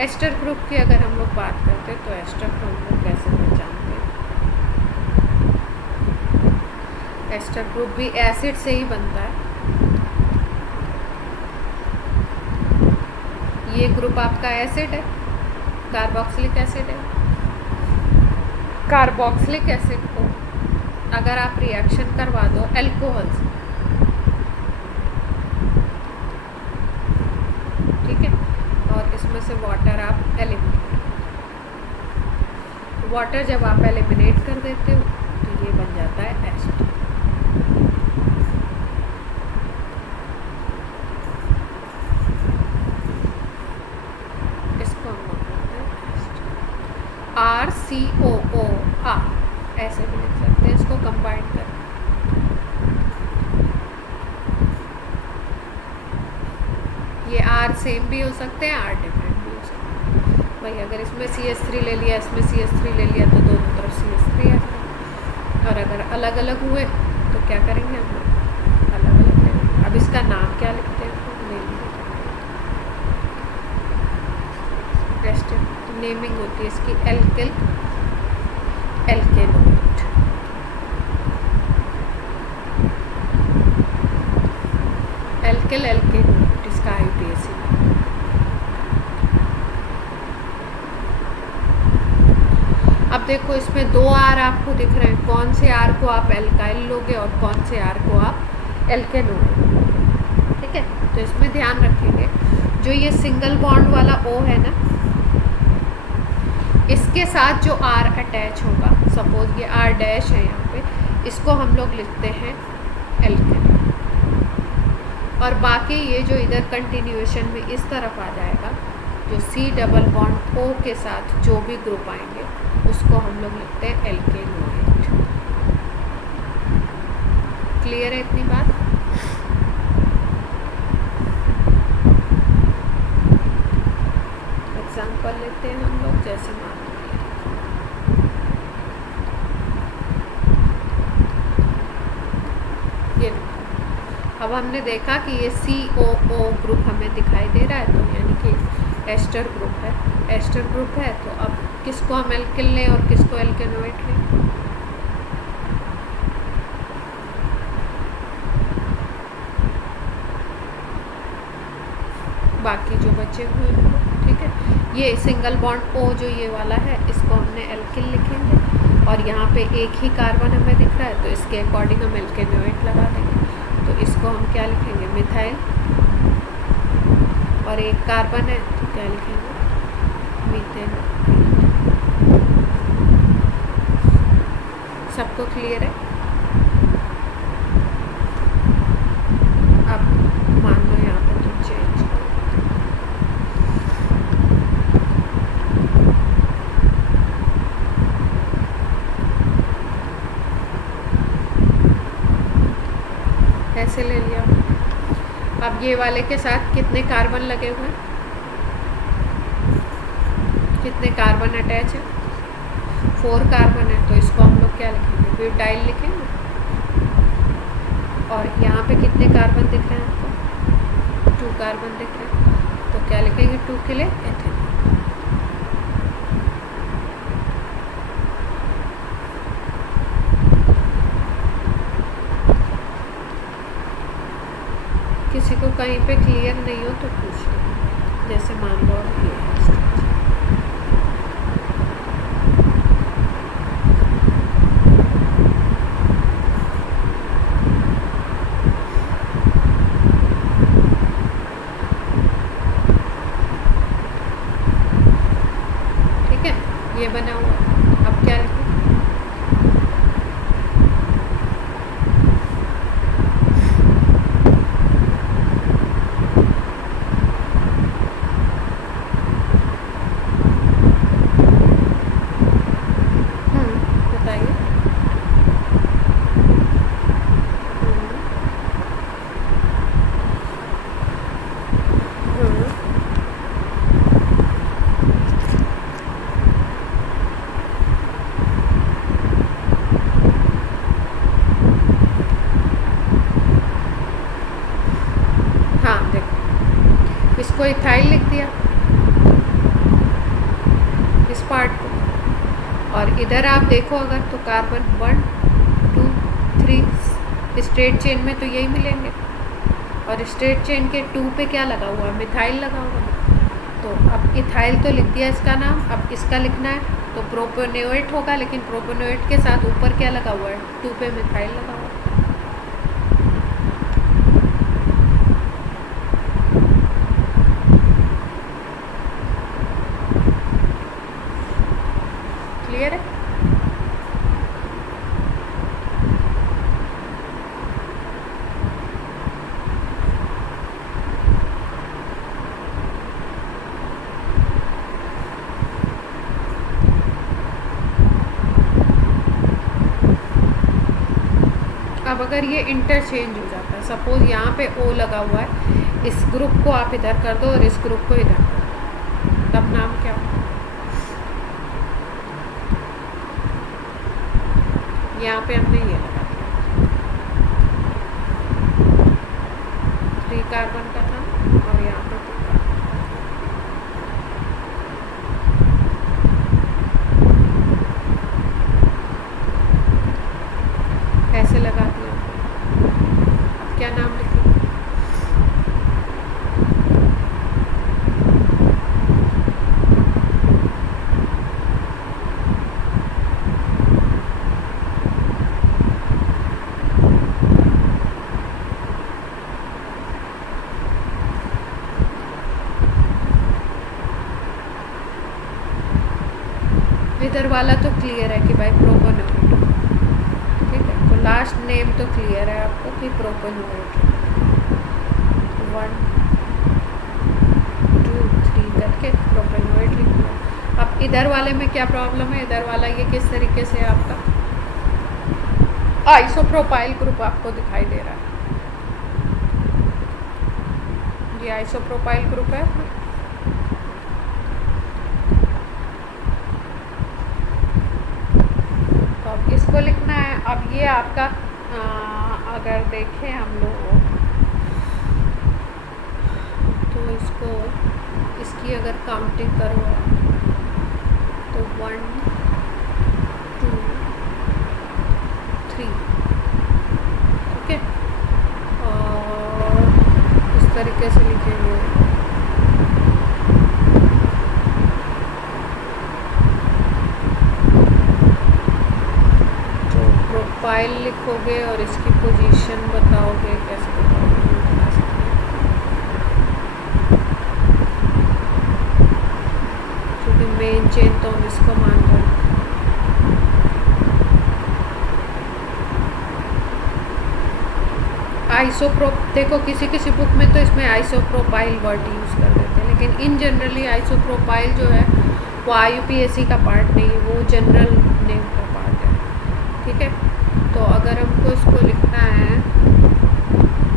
Ester group की अगर हम लोग बात करते हैं तो एस्टर को हम लोग कैसे पहचानते हैं? एस्टर ग्रुप भी एसिड से ही बनता है। ये ग्रुप आपका एसिड है, कार्बोक्सिलिक एसिड है। कार्बोक्सिलिक एसिड को अगर आप रिएक्शन करवा दो अल्कोहल से, ठीक है, और इसमें से वाटर आप एलिमिनेट, वाटर जब आप एलिमिनेट कर देते हो तो ये बन जाता है एसिड। इसको हम लोग बोलते हैं एसिड। RCOO ऐसे भी लिख सकते हैं इसको कंबाइन कर। ये R सेम भी हो सकते हैं, R डिफरेंट भी हो सकते हैं। भाई अगर इसमें CH3 ले लिया, इसमें CH3 ले लिया तो दोनों तरफ CH3 आ जाएगा। और अगर अलग अलग हुए तो क्या करेंगे हम लोग? अलग अलग लेंगे। अब इसका नाम क्या लिखते हैं? तो नेमिंग होती है इसकी एल्किल एल्केनोइड। एल्किल एल्केनोइड इसका IUPAC। अब देखो इसमें 2 R आपको दिख रहे हैं, कौन से R को आप एल्काइल लोगे और कौन से R को आप एल्केन लोगे, ठीक है। तो इसमें ध्यान रखेंगे जो ये सिंगल बॉन्ड वाला O है ना, इसके साथ जो R अटैच होगा, सपोज ये R डैश है यहाँ पे, इसको हम लोग लिखते हैं एल्केन। और बाकी ये जो इधर कंटिन्यूएशन में इस तरफ आ जाएगा, जो C डबल बॉन्ड O के साथ जो भी ग्रुप आएंगे उसको हम लोग लिखते हैं एल्केनोइड। क्लियर है इतनी बात? एग्जाम्पल लेते हैं हम लोग, जैसे मान ये, अब हमने देखा कि ये COO ग्रुप हमें दिखाई दे रहा है, तो यानी कि एस्टर ग्रुप है। एस्टर ग्रुप है तो अब किसको हम एल्किल लें और किसको एल्केनोइड लें? बाकी जो बचे हुए हैं, ठीक है। ये सिंगल बॉन्ड O जो ये वाला है, इसको हमने एल्किल लिखेंगे, और यहाँ पे एक ही कार्बन हमें दिख रहा है तो इसके अकॉर्डिंग हम एल्केनोइड लगा देंगे। तो इसको हम क्या लिखेंगे? मिथाइल। और एक कार्बन है तो क्या लिखेंगे? मीथेन। सबको क्लियर है? अब मान लो यहाँ पे तो चेंज, ऐसे ले लिया। अब ये वाले के साथ कितने कार्बन लगे हुए हैं? कितने कार्बन अटैच है? 4 कार्बन है, तो इसको हम लोग क्या लिखेंगे? ब्यूटाइल लिखेंगे। और यहाँ पे कितने कार्बन दिख रहे हैं आपको? 2 कार्बन दिख रहे हैं, तो क्या लिखेंगे? 2 के लिए एथेनॉल। किसी को कहीं पे क्लियर नहीं हो तो पूछ लो, जैसे मान लो अब ये ठीक है, ये बना हुआ। अब क्या लिखें? बताइए। हाँ देखो, इसको इथाइल लिख दिया, पार्ट को। और इधर आप देखो अगर तो कार्बन 1 2 3 स्ट्रेट चेन में तो यही मिलेंगे, और स्ट्रेट चेन के 2 पे क्या लगा हुआ है, मिथाइल लगा हुआ है। तो अब इथाइल तो लिख दिया इसका नाम, अब इसका लिखना है तो प्रोपेनोएट होगा, लेकिन प्रोपेनोएट के साथ ऊपर क्या लगा हुआ है, 2 पे मिथाइल लगा हुआ है। क्लियर है? अब अगर ये इंटरचेंज हो जाता है, सपोज यहाँ पे O लगा हुआ है, इस ग्रुप को आप इधर कर दो और इस ग्रुप को इधर कर दो, तब नाम क्या होगा? यहाँ पे हमने ये लगा दिया 3 कार्बन का था, और यहाँ पे 2 कार्बन। ऐसे लगा दिया। अब क्या नाम लिखें? इधर वाला तो क्लियर है कि भाई प्रोपेनोएट, ठीक है। तो लास्ट नेम तो क्लियर है आपको कि प्रोपेनोएट, 1 2 3 करके प्रोपेनोएट लिख लो। अब इधर वाले में क्या प्रॉब्लम है, इधर वाला ये किस तरीके से आपका आइसोप्रोपाइल ग्रुप आपको दिखाई दे रहा है, ये आइसोप्रोपाइल ग्रुप है। तो अब इसको लिखना है। अब ये आपका अगर देखें हम लोग तो इसको, इसकी अगर काउंटिंग करो आप तो 1 2 3, ठीक है। और इस तरीके से लिखेंगे, तो प्रोफाइल लिखोगे और इसकी पोजीशन बताओगे, कैसे बताओगे बता सकते हैं, क्योंकि मेन चेन तो हम इसको मान रहे हैं। आइसोप्रोप देखो, किसी किसी बुक में तो इसमें आइसोप्रोपाइल वर्ड यूज़ कर देते हैं, लेकिन इन जनरली आइसोप्रोपाइल जो है वो IUPAC का पार्ट नहीं है, वो जनरल नेम का पार्ट है, ठीक है। तो अगर हमको इसको लिखना है,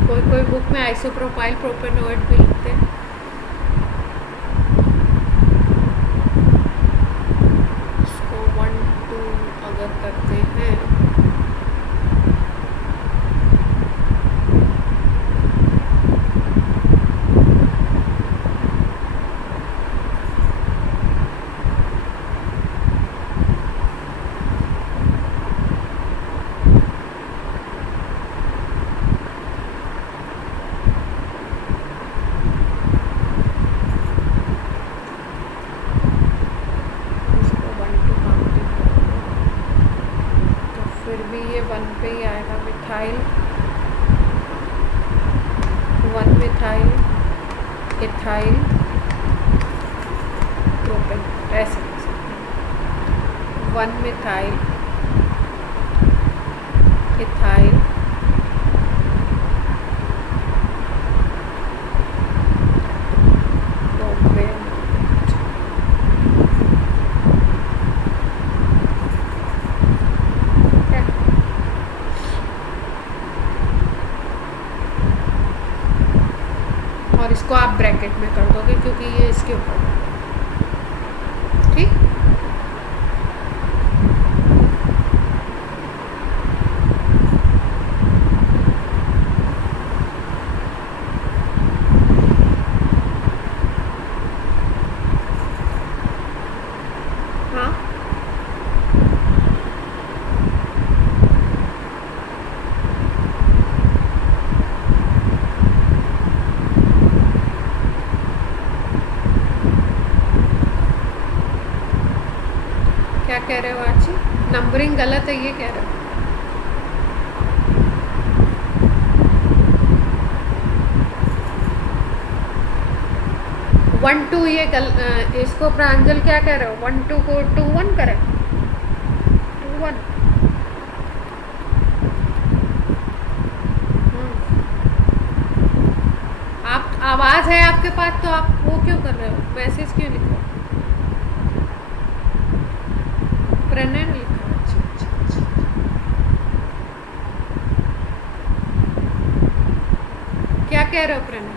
कोई कोई बुक में आइसोप्रोपाइल प्रोपेनोएट भी लिखते हैं। इसको 1 2 अगर करते हैं ये 1 पे ही आएगा, मिथाइल 1 मिथाइल इथाइल प्रोपेन, ऐसे 1 मिथाइल इथाइल प्रोपेन। और इसको आप ब्रैकेट में कर दोगे क्योंकि ये इसके ऊपर है, ठीक। कह रहे हो आची? नंबरिंग गलत है ये कह रहे हो? 1 2 ये इसको प्रांजल क्या कह रहे हो? 1 2 को 2 1 करें? 2 1 आप आवाज़ है आपके पास तो आप वो क्यों कर रहे हो? मैसेज क्यों लिख रहे हो? प्रणय ने लिखा है। अच्छा अच्छा अच्छा। क्या कह रहे हो प्रणय?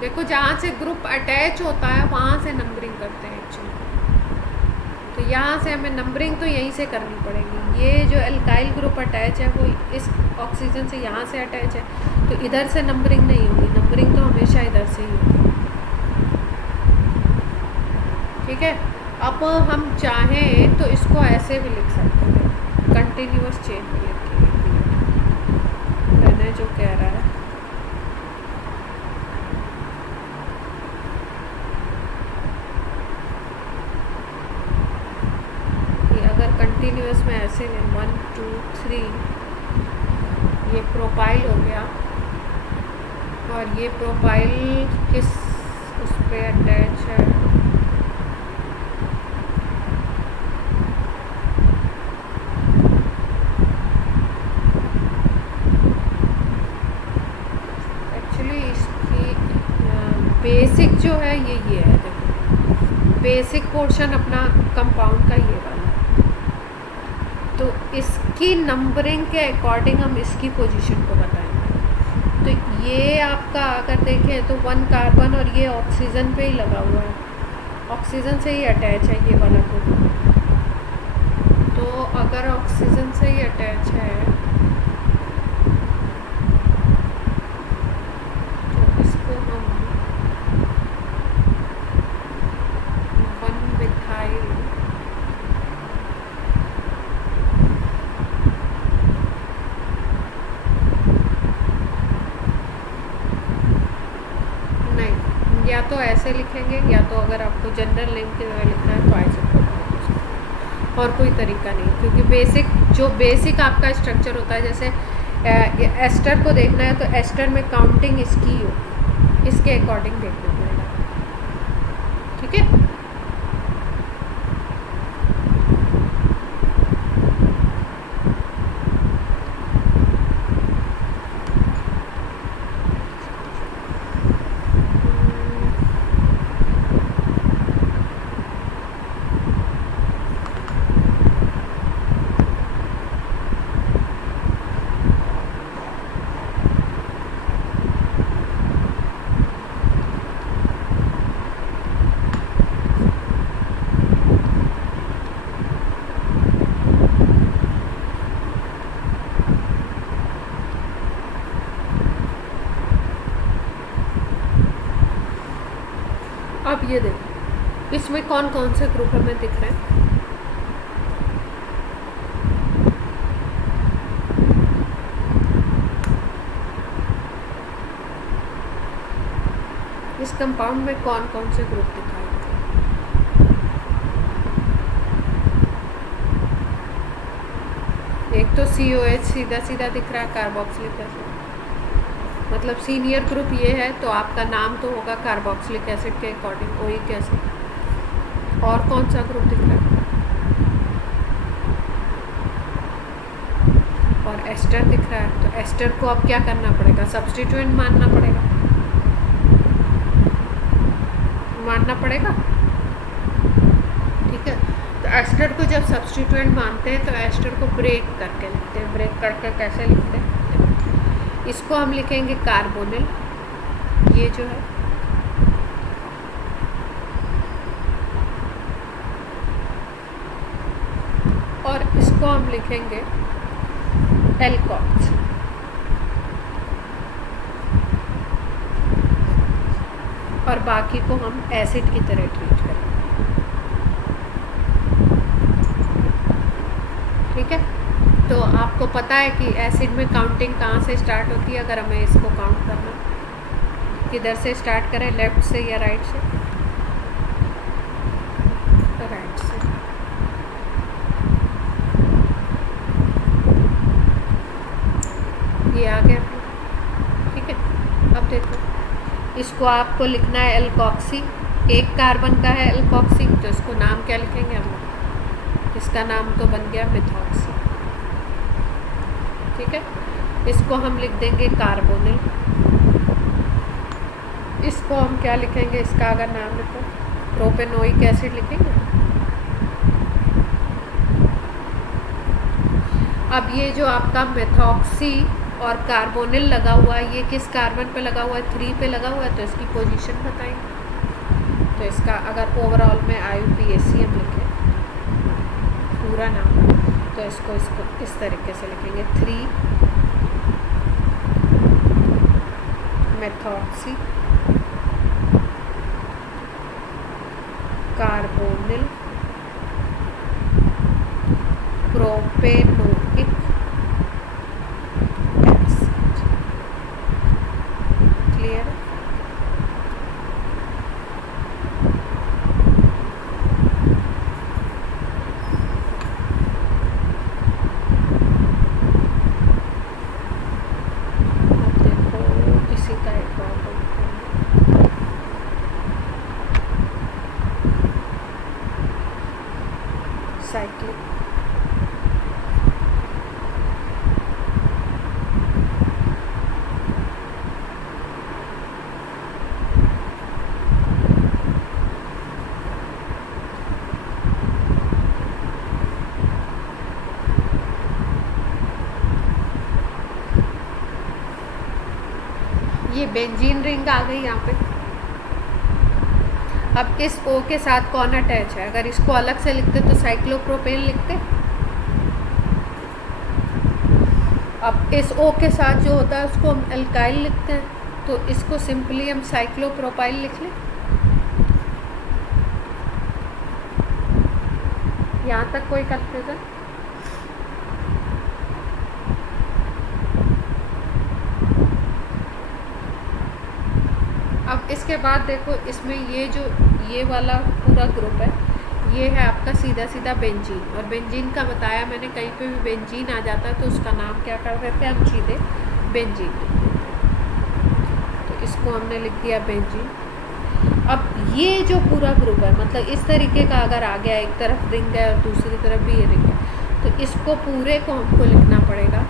देखो जहाँ से ग्रुप अटैच होता है वहाँ से नंबरिंग करते हैं एक्चुअली। तो यहाँ से हमें नंबरिंग तो यहीं से करनी पड़ेगी। ये जो एल्काइल ग्रुप अटैच है वो इस ऑक्सीजन से यहाँ से अटैच है, तो इधर से नंबरिंग नहीं होगी। नंबरिंग तो हमेशा इधर से ही होगी। ठीक है, अब हम चाहें तो इसको ऐसे भी लिख सकते हैं, कंटिन्यूअस चेन में लिखेंगे। मैंने जो कह रहा है कंटिन्यूअस में ऐसे में 1 2 3 ये प्रोपाइल हो गया, और ये प्रोपाइल किस उस पे अटैच है? एक्चुअली इसकी बेसिक जो है ये है। देखो बेसिक पोर्शन अपना कंपाउंड का ये वाला, तो इसकी नंबरिंग के अकॉर्डिंग हम इसकी पोजीशन को बताएंगे। तो ये आपका अगर देखें तो 1 कार्बन और ये ऑक्सीजन पे ही लगा हुआ है, ऑक्सीजन से ही अटैच है ये वाला ग्रुप। तो अगर ऑक्सीजन से ही अटैच है तो इसको हम 1 मिथाइल या तो ऐसे लिखेंगे, या तो अगर आपको जनरल नेम की तरह लिखना है तो आइसोप्रोपाइल, और कोई तरीका नहीं। क्योंकि बेसिक आपका स्ट्रक्चर होता है, जैसे एस्टर को देखना है तो एस्टर में काउंटिंग इसकी हो, इसके अकॉर्डिंग देखना पड़ेगा। ठीक है, अब ये देखो इसमें कौन कौन से ग्रुप हमें दिख रहे हैं। इस कंपाउंड में कौन कौन से ग्रुप दिखाए गए? एक तो COH सीधा सीधा दिख रहा है, कार्बोक्सिलिक एसिड, मतलब सीनियर ग्रुप ये है, तो आपका नाम तो होगा कार्बोक्सिलिक एसिड के अकॉर्डिंग ओइक एसिड। और कौन सा ग्रुप दिख रहा है? और एस्टर दिख रहा है। तो एस्टर को अब क्या करना पड़ेगा? सब्स्टिट्यूएंट मानना पड़ेगा। ठीक है, तो एस्टर को जब सब्स्टिट्यूएंट मानते हैं तो एस्टर को ब्रेक करके लिखते हैं। ब्रेक करके कैसे लिखते हैं? इसको हम लिखेंगे कार्बोनिल, ये जो है, और इसको हम लिखेंगे एल्कोक्स। और बाकी को हम एसिड की तरह ट्रीट करेंगे। ठीक है, तो आपको पता है कि एसिड में काउंटिंग कहाँ से स्टार्ट होती है। अगर हमें इसको काउंट करना, किधर से स्टार्ट करें, लेफ्ट से या राइट से? ये आ गया। ठीक है, अब देखो इसको आपको लिखना है एल्कोक्सी। एक कार्बन का है एल्कोक्सी, तो इसको नाम क्या लिखेंगे हम लोग? इसका नाम तो बन गया मिथॉक्सी। ठीक है, इसको हम लिख देंगे कार्बोनिल। इसको हम क्या लिखेंगे? इसका अगर नाम लिखो प्रोपेनोइक एसिड लिखेंगे। अब ये जो आपका मेथॉक्सी और कार्बोनिल लगा हुआ है, ये किस कार्बन पे लगा हुआ है? 3 पे लगा हुआ है, तो इसकी पोजीशन बताएंगे। तो इसका अगर ओवरऑल में IUPAC हम लिखें पूरा नाम, तो इसको इस तरीके से लिखेंगे 3 methoxy carbonyl propanoic acid. Clear? अब देखो इसी का एक और साइक्लिक। ये बेंजीन रिंग आ गई यहाँ पे। अब इस O के साथ कौन अटैच है? अगर इसको अलग से लिखते तो साइक्लोप्रोपेन लिखते। अब इस O के साथ जो होता है उसको हम एल्काइल लिखते हैं, तो इसको सिंपली हम साइक्लोप्रोपाइल लिख लें। यहाँ तक कोई कंफ्यूजन? अब इसके बाद देखो इसमें ये वाला पूरा ग्रुप है, ये है आपका सीधा सीधा बेंजीन। और बेंजीन का बताया मैंने, कहीं पे भी बेंजीन आ जाता है तो उसका नाम क्या कर देते हैं हम? सीधे बेंजीन। तो इसको हमने लिख दिया बेंजीन। अब ये जो पूरा ग्रुप है, मतलब इस तरीके का अगर आ गया, एक तरफ रिंग है और दूसरी तरफ भी ये रिंग है, तो इसको पूरे को हमको लिखना पड़ेगा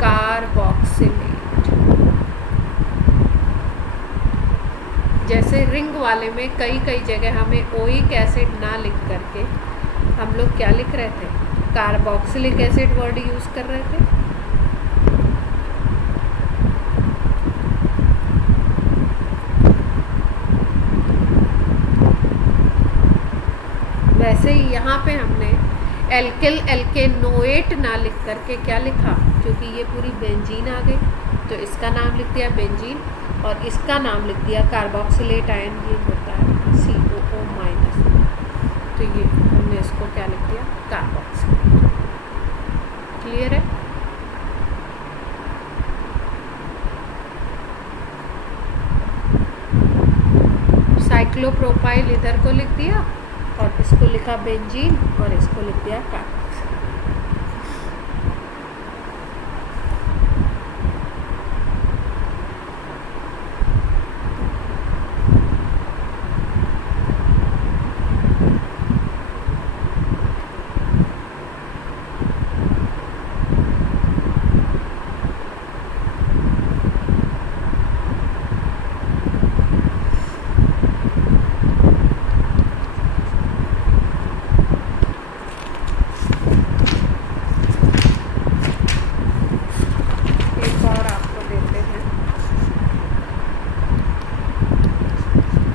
कार्बोक्सिलेट। जैसे रिंग वाले में कई जगह हमें ओइक एसिड ना लिख करके हम लोग क्या लिख रहे थे? कार्बोक्सिलिक एसिड वर्ड यूज़ कर रहे थे। वैसे ही यहाँ पे हमने एल्किल एल्केनोएट ना लिख करके क्या लिखा? क्योंकि ये पूरी बेंजीन आ गई, तो इसका नाम लिख दिया बेंजीन और इसका नाम लिख दिया कार्बोक्सिलेट आयन। ये होता है COO-। तो ये हमने इसको क्या लिख दिया? कार्बोक्सिलेट। क्लियर है? साइक्लोप्रोपाइल इधर को लिख दिया और इसको लिखा बेंजीन और इसको लिख दिया कार्बोक्सिलेट।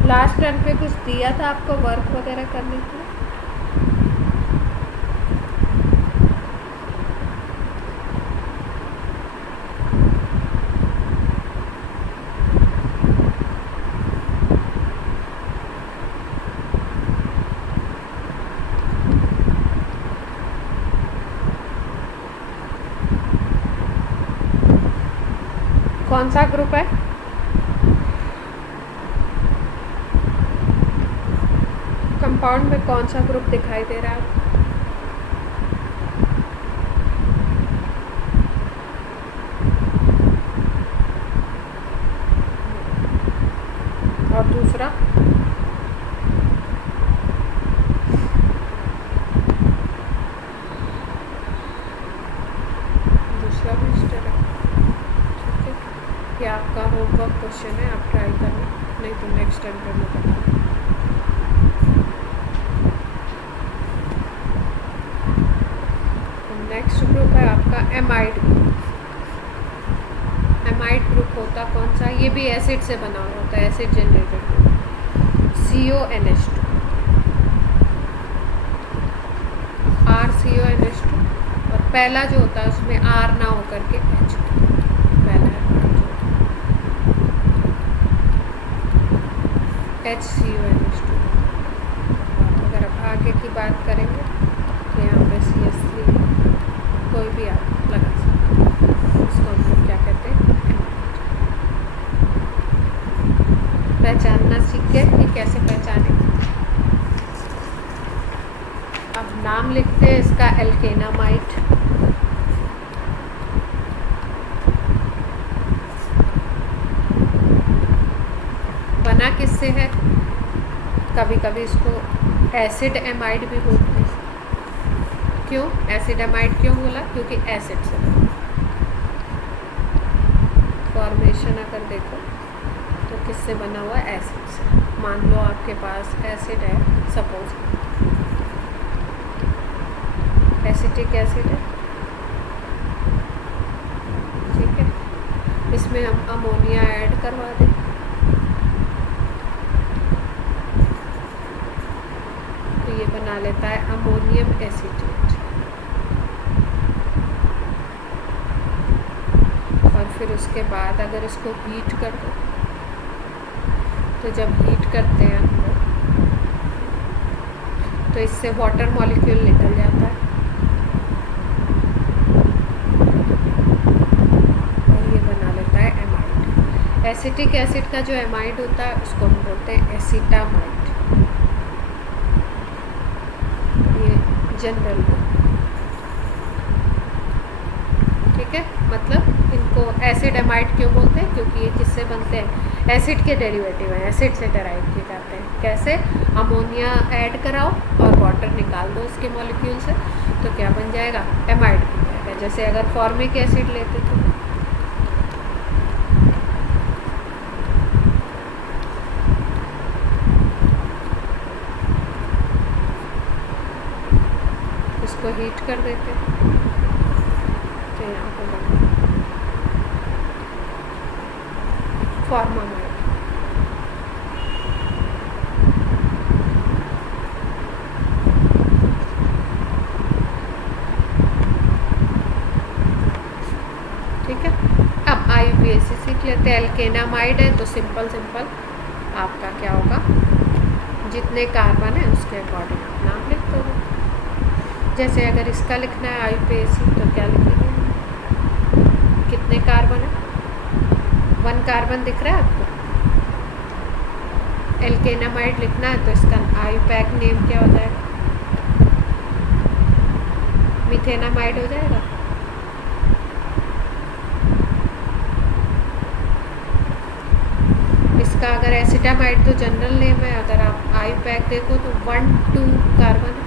लास्ट टर्न पे कुछ दिया था आपको वर्क वगैरह करने के लिए? कौन सा ग्रुप है? कंपाउंड में कौन सा ग्रुप दिखाई दे रहा है? ये आपका होमवर्क क्वेश्चन है, आप ट्राई करना, नहीं तो नेक्स्ट टाइम पे मैं बताऊँ। नेक्स्ट ग्रुप है आपका एमाइड ग्रुप। एमाइड ग्रुप होता कौन सा, ये भी एसिड से बना हुआ होता है, acid generated group, CONH2, RCONH2, और पहला जो होता है उसमें R ना होकर के H, पहला HCONH2। अगर आप आगे की बात करेंगे तो यहाँ पे CH3, कोई भी आप लगा सकते हैं, इसको हम लोग क्या कहते हैं, पहचानना सीख गए कि कैसे पहचानें। अब नाम लिखते हैं इसका, एल्केनामाइड। बना किससे है, कभी कभी इसको एसिड एमाइड भी बोलते हैं। क्यों एसिड एमाइड क्यों बोला, क्योंकि एसिड से फॉर्मेशन अगर देखो तो किससे बना हुआ है, एसिड से। मान लो आपके पास एसिड है, सपोज एसिटिक एसिड है, ठीक है, इसमें हम अमोनिया ऐड करवा दें, तो ये बना लेता है अमोनियम एसीटेट। और फिर उसके बाद अगर इसको हीट कर दो, तो जब हीट करते हैं हम लोग तो इससे वाटर मॉलिक्यूल निकल जाता है, और ये बना लेता है एमाइड। एसिटिक एसिड का जो एमाइड होता है उसको हम बोलते हैं एसिटामाइड। ये जनरल है, ठीक है, मतलब इनको एसिड एमाइड क्यों बोलते हैं, क्योंकि ये किससे बनते हैं, एसिड के डेरिवेटिव हैं, एसिड से डेराइव किए जाते हैं। कैसे, अमोनिया ऐड कराओ और वाटर निकाल दो इसके मॉलिक्यूल से, तो क्या बन जाएगा, एमाइड बन जाएगा। जैसे अगर फॉर्मिक एसिड लेते तो इसको हीट कर देते तो यहाँ पर बन फॉर्मामाइड। ठीक है, अब IUPAC सीख लेते हैं। एल्केनामाइड है तो सिंपल आपका क्या होगा, जितने कार्बन है उसके अकॉर्डिंग आप नाम लिख दोगे। जैसे अगर इसका लिखना है IUPAC तो क्या लिखेंगे, कितने कार्बन है, 1 कार्बन दिख रहा है आपको। एल्केनामाइड लिखना है तो इसका IUPAC नेम क्या हो जाएगा, मिथेनामाइड हो जाएगा। इसका अगर एसिटामाइड तो जनरल नेम है, अगर आप IUPAC देखो तो 1-2 कार्बन है,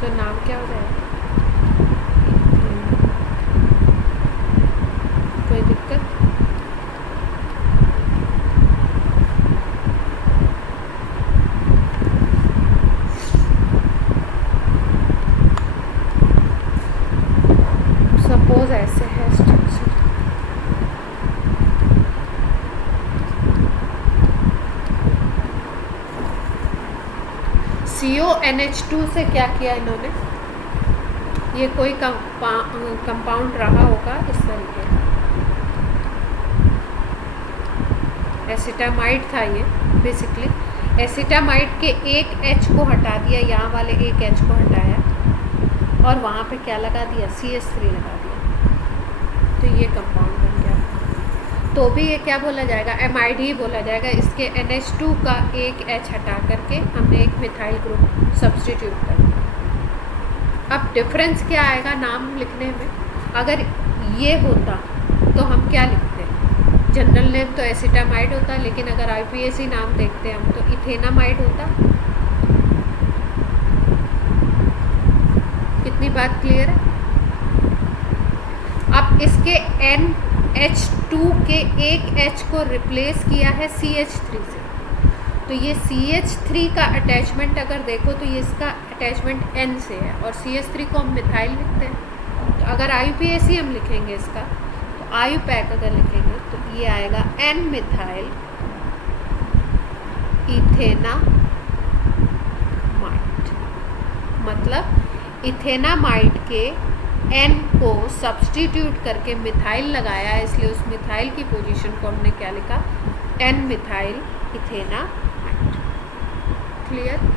तो नाम क्या हो जाएगा, कोई दिक्कत, सपोज ऐसे है स्ट्रक्चर। CONH2 से क्या किया इन्होंने, ये कोई कंपाउंड रहा होगा इस तरीके का, एसिटामाइड था ये बेसिकली। एसिटामाइड के एक H को हटा दिया, यहाँ वाले एक H को हटाया और वहाँ पे क्या लगा दिया, CH3 लगा दिया, तो ये कंपाउंड बन गया। तो भी ये क्या बोला जाएगा, एमाइड ही बोला जाएगा। इसके NH2 का एक H हटा करके हमने एक मिथाइल ग्रुप सब्सटीट्यूट कर दिया। अब डिफरेंस क्या आएगा नाम लिखने में, अगर ये होता तो हम क्या लिखते, जनरल नेम तो एसिटामाइड होता, लेकिन अगर IUPAC नाम देखते हम तो इथेनामाइड होता। कितनी बात क्लियर है। अब इसके N H2 के एक H को रिप्लेस किया है CH3 से। तो ये CH3 का अटैचमेंट अगर देखो तो ये इसका अटैचमेंट N से है और CH3 को हम मिथाइल लिखते हैं। तो अगर IUPAC हम लिखेंगे इसका, तो IUPAC अगर लिखेंगे तो ये आएगा N मिथाइल इथेनामाइड। मतलब इथेनामाइड के N को सब्स्टिट्यूट करके मिथाइल लगाया है, इसलिए उस मिथाइल की पोजीशन को हमने क्या लिखा, N methyl ethanamide. Clear?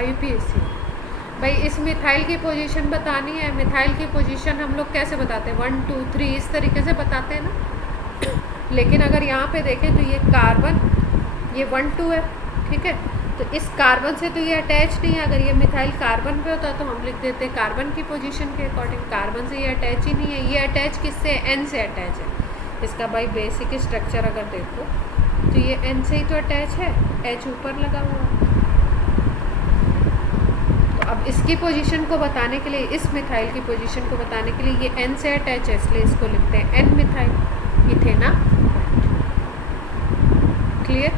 IUPAC भाई इस मिथाइल की पोजीशन बतानी है। मिथाइल की पोजीशन हम लोग कैसे बताते हैं, 1 2 3 इस तरीके से बताते हैं ना। लेकिन अगर यहाँ पे देखें तो ये कार्बन, ये 1 2 है, ठीक है। तो इस कार्बन से तो ये अटैच नहीं है। अगर ये मिथाइल कार्बन पे होता तो हम लिख देते कार्बन की पोजीशन के अकॉर्डिंग। कार्बन से ये अटैच ही नहीं है। ये अटैच किससे है, N से अटैच है। इसका भाई बेसिक स्ट्रक्चर अगर देखो तो ये N से ही तो अटैच है, H ऊपर लगा हुआ है। तो अब इसकी पोजीशन को बताने के लिए, इस मिथाइल की पोजीशन को बताने के लिए, ये N से अटैच है इसलिए इसको लिखते हैं N मिथाइल इथेनामाइड। क्लियर?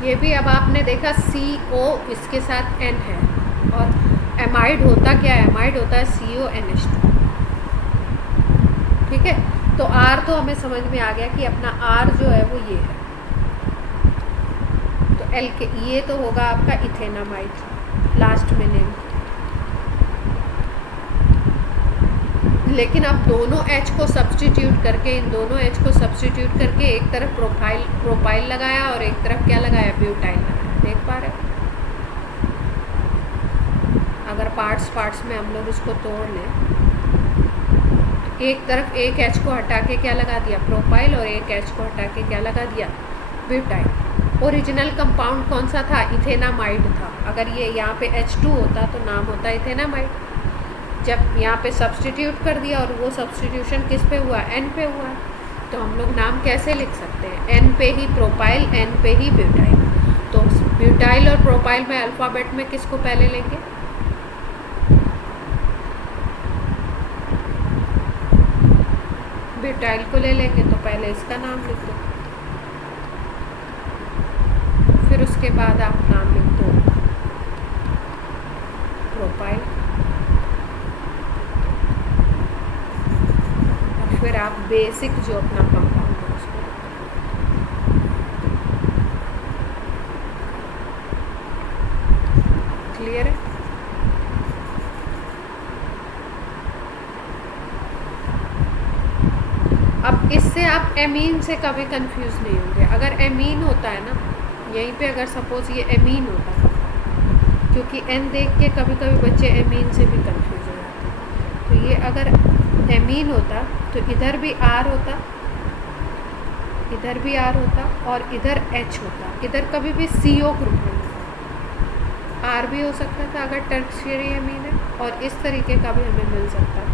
ये भी अब आपने देखा CO इसके साथ N है, और एमाइड होता क्या है, एमाइड होता है CONH2। ठीक है, तो R तो हमें समझ में आ गया कि अपना R जो है वो ये है। तो ये तो होगा आपका इथेनामाइड लास्ट में नेम। लेकिन अब दोनों H को सब्स्टिट्यूट करके, इन दोनों H को सब्स्टिट्यूट करके एक तरफ प्रोपाइल लगाया और एक तरफ क्या लगाया, ब्यूटाइल लगाया। देख पा रहे हो? अगर पार्ट्स में हम लोग इसको तोड़ लें, एक तरफ एक H को हटा के क्या लगा दिया, प्रोपाइल, और एक H को हटा के क्या लगा दिया, ब्यूटाइल। ओरिजिनल कंपाउंड कौन सा था, इथेनामाइड था। अगर ये यहाँ पे H2 होता तो नाम होता इथेनामाइड। जब यहाँ पे सब्स्टिट्यूट कर दिया और वो सब्स्टिट्यूशन किस पे हुआ, N पे हुआ, तो हम लोग नाम कैसे लिख सकते हैं, N पे ही प्रोपाइल, N पे ही ब्यूटाइल। तो ब्यूटाइल और प्रोपाइल में अल्फ़ाबेट में किसको पहले लेंगे, ब्यूटाइल को ले लेंगे। तो पहले इसका नाम लिख दो, फिर उसके बाद आप नाम लिख दो प्रोपाइल, फिर आप बेसिक जो अपना कंपाउंड है उसको। क्लियर है? अब इससे आप एमीन से कभी कंफ्यूज नहीं होंगे। अगर एमीन होता है ना, यहीं पे अगर सपोज ये एमीन होता, क्योंकि N देख के कभी कभी बच्चे एमीन से भी कंफ्यूज हो जाते हैं। तो ये अगर एमीन होता तो इधर भी R होता, इधर भी R होता, और इधर H होता। इधर कभी भी CO ग्रुप नहीं होता। R भी हो सकता था अगर टर्शियरी एमीन है, और इस तरीके का भी हमें मिल सकता है।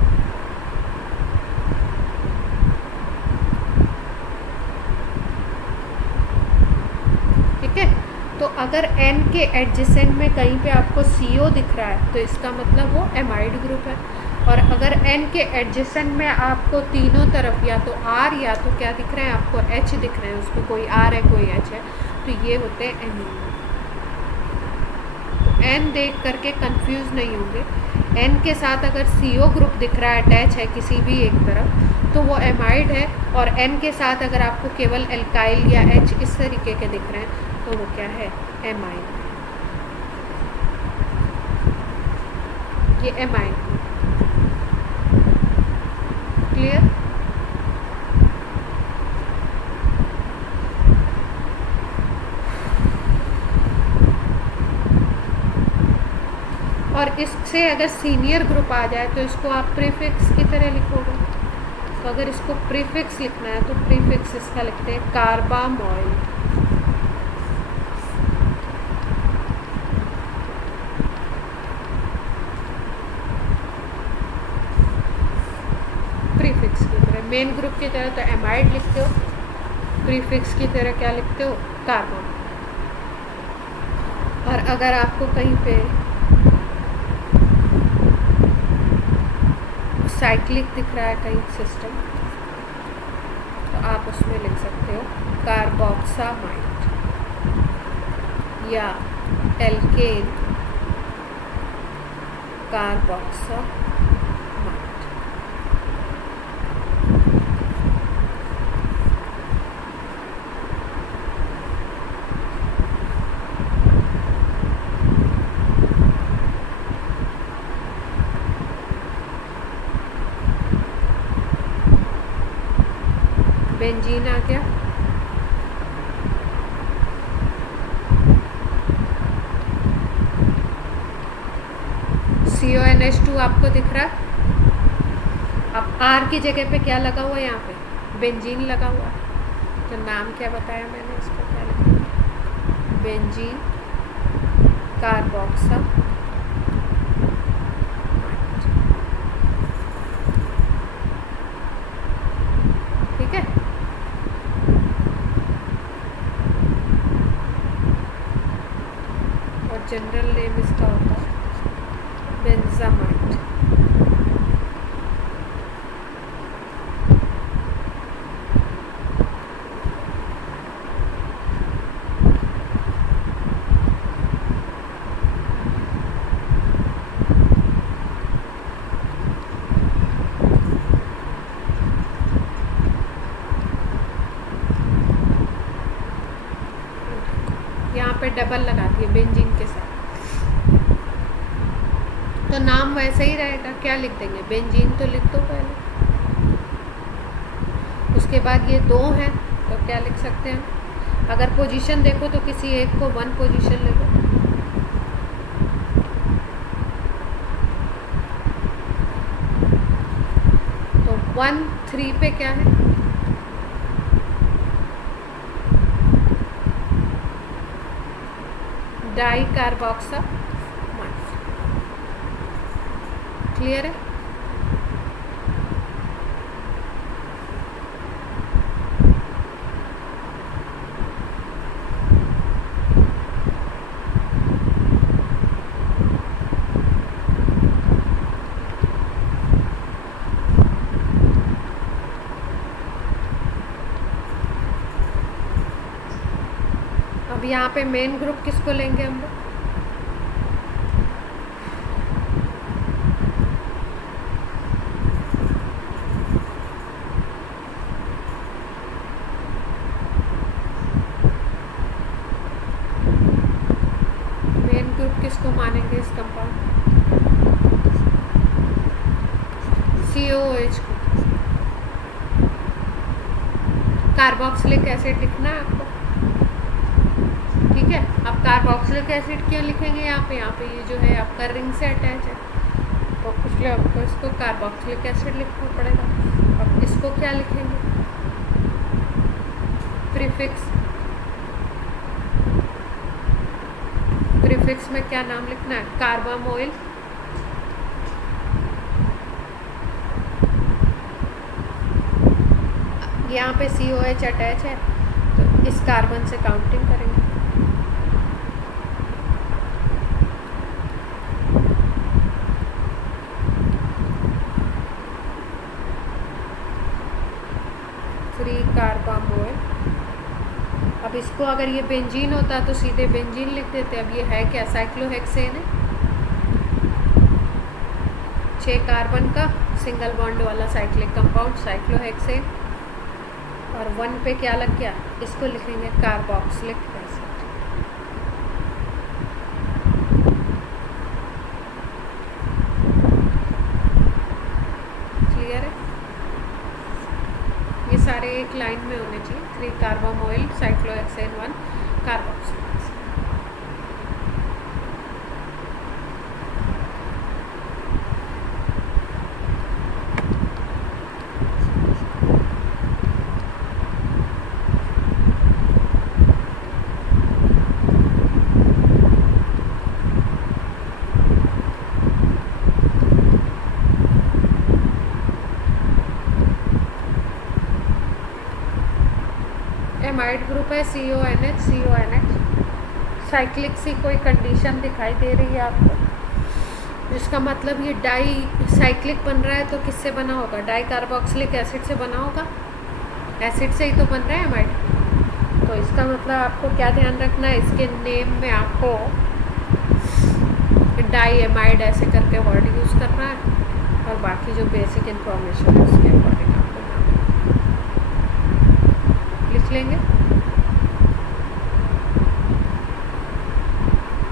ठीक है, तो अगर N के एडजेसेंट में कहीं पे आपको CO दिख रहा है तो इसका मतलब वो एमाइड ग्रुप है। और अगर N के एडजेसेंट में आपको तीनों तरफ या तो R या तो क्या दिख रहे हैं, आपको H दिख रहे हैं, उसमें कोई R है कोई H है, तो ये होते हैं एमीन। तो N देख करके कंफ्यूज नहीं होंगे। N के साथ अगर CO ग्रुप दिख रहा है, अटैच है किसी भी एक तरफ, तो वो एमाइड है। और N के साथ अगर आपको केवल एल्काइल या H इस तरीके के दिख रहे हैं तो वो क्या है, एमाइड। ये एमाइड। क्लियर? और इससे अगर सीनियर ग्रुप आ जाए तो इसको आप प्रीफिक्स की तरह लिखोगे। तो अगर इसको प्रीफिक्स लिखना है तो प्रीफिक्स इसका लिखते हैं कार्बामॉइल। प्रीफिक्स की तरह मेन ग्रुप की तरह तो एमाइड लिखते हो, प्रीफिक्स की तरह क्या लिखते हो? कार्बन। और अगर आपको कहीं पे साइक्लिक दिख रहा है कहीं सिस्टम, तो आप उसमें लिख सकते हो कार्बोक्सामाइड या एल्केन कार्बोक्सामाइड। बेंजीन आ गया। CONH2 आपको दिख रहा है। अब R की जगह पे क्या लगा हुआ है? यहाँ पे बेंजीन लगा हुआ है। तो नाम क्या बताया मैंने इसको? क्या लिखा? बेंजीन कार्बोक्सा। ठीक है। और जनरल नेम इसका होता है बेंजामाइड। यहाँ पे डबल लगा दिए बेंजीन के साथ, तो नाम वैसे ही रहेगा। क्या लिख देंगे? बेंजीन तो लिख दो पहले, उसके बाद ये दो हैं तो क्या लिख सकते हैं? अगर पोजीशन देखो तो किसी एक को 1 पोजीशन ले लो। तो 1 3 पे क्या है? Die carboxamide. क्लियर है? अब यहाँ पे मेन ग्रुप किसको लेंगे हम लोग? मेन ग्रुप किसको मानेंगे इस कंपाउंड? COH को। कार्बोक्सिलिक एसिड लिखना है आपको। ठीक है। अब कार्बोक्सिलिक एसिड क्यों लिखेंगे यहाँ पे? ये जो है आपका रिंग से अटैच है, तो इसलिए आपको इसको कार्बोक्सिलिक एसिड लिखना पड़ेगा। अब इसको क्या लिखेंगे? प्रीफिक्स। प्रीफिक्स में क्या नाम लिखना है? कार्बामोइल। यहाँ पे COH अटैच है तो इस कार्बन से काउंटिंग करेंगे। Free carbamoyl. अब इसको अगर ये बेंजीन होता तो सीधे बेंजीन लिख देते। अब ये है क्या? साइक्लोहेक्सेन है। 6 कार्बन का सिंगल बॉन्ड वाला साइक्लिक कंपाउंड साइक्लोहेक्सेन। और 1 पे क्या लग गया? इसको लिखेंगे कार्बोक्सिलिक एसिड। क्लियर है? एक लाइन में होने चाहिए, 3 carbamoyl cyclohexane 1 carboxylase. Amide group है CONH CONH। साइक्लिक सी कोई कंडीशन दिखाई दे रही है आपको, जिसका मतलब ये डाई साइक्लिक बन रहा है तो किससे बना होगा? डाई कार्बोक्सिलिक एसिड से बना होगा, एसिड से ही तो बन रहा है एमाइड। तो इसका मतलब आपको क्या ध्यान रखना है, इसके नेम में आपको डाई एमाइड ऐसे करके वर्ड यूज़ करना है, और बाकी जो बेसिक इन्फॉर्मेशन है उसके अकॉर्डिंग आपको लिख लेंगे।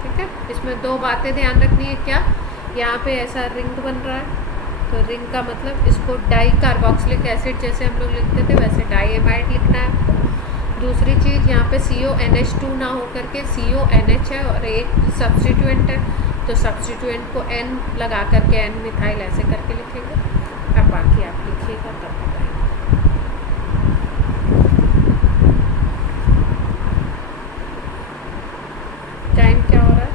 ठीक है, इसमें 2 बातें ध्यान रखनी है। क्या, यहाँ पे ऐसा रिंग बन रहा है, तो रिंग का मतलब इसको डाई कार्बोक्सिलिक एसिड जैसे हम लोग लिखते थे वैसे डाई एमाइड लिखना है आपको। दूसरी चीज़, यहाँ पे CONH2 ना हो करके CONH है और एक सब्स्टिट्यूएंट है, तो सब्स्टिट्यूएंट को N लगा करके N मिथाइल ऐसे करके लिखेंगे। अब बाकी आप लिखिएगा तब बताएंगे। टाइम क्या हो रहा है?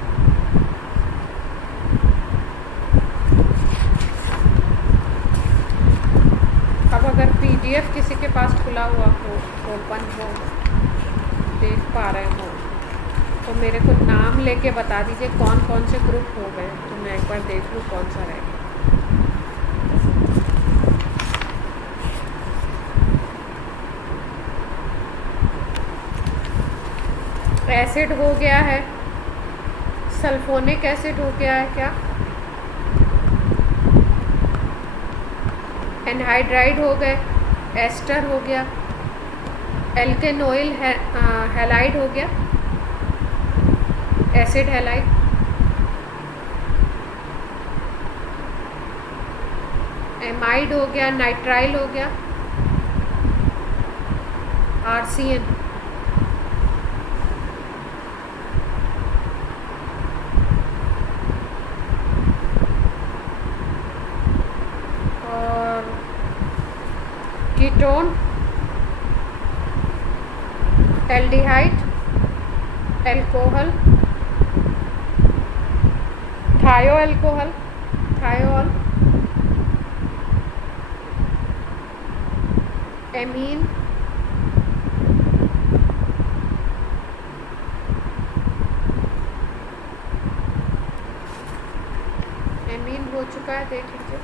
अब अगर PDF किसी के पास खुला हुआ हो, ओपन हो, देख पा रहे हो, तो मेरे को नाम लेके बता दीजिए कौन कौन से ग्रुप हो गए, तो मैं एक बार देख लूँ कौन सा रहेगा। एसिड हो गया है, सल्फोनिक एसिड हो गया है, क्या एनहाइड्राइड हो गए, एस्टर हो गया, एल्केनोइल हैलाइड हो गया, एसिड हैलाइड, एमाइड हो गया, नाइट्राइल हो गया, RCN, और कीटोन, एल्डिहाइड, एल्कोहल, थायो एल्कोहल, थायोल, एमीन, एमीन हो चुका है, देख लीजिए।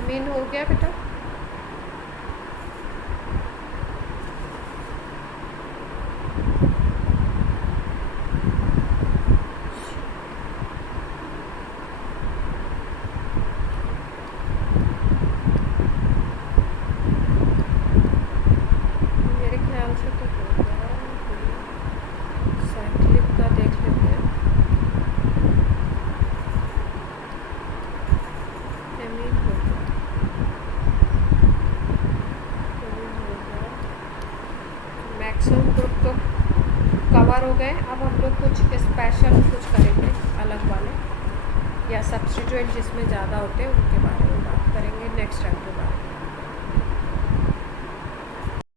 एमीन हो गया बेटा। मेरे ख्याल से तो हो गया, साइक्लिक का देख लेते हैं। एमीन हो गया, एमीन हो गया, मैक्सिमम ग्रुप तो कवर हो गए। अब हम लोग कुछ स्पेशल कुछ करेंगे अलग वाले, या सब्स्टिट्यूएंट जिसमें ज़्यादा होते हैं उनके बारे में बात करेंगे नेक्स्ट टाइम।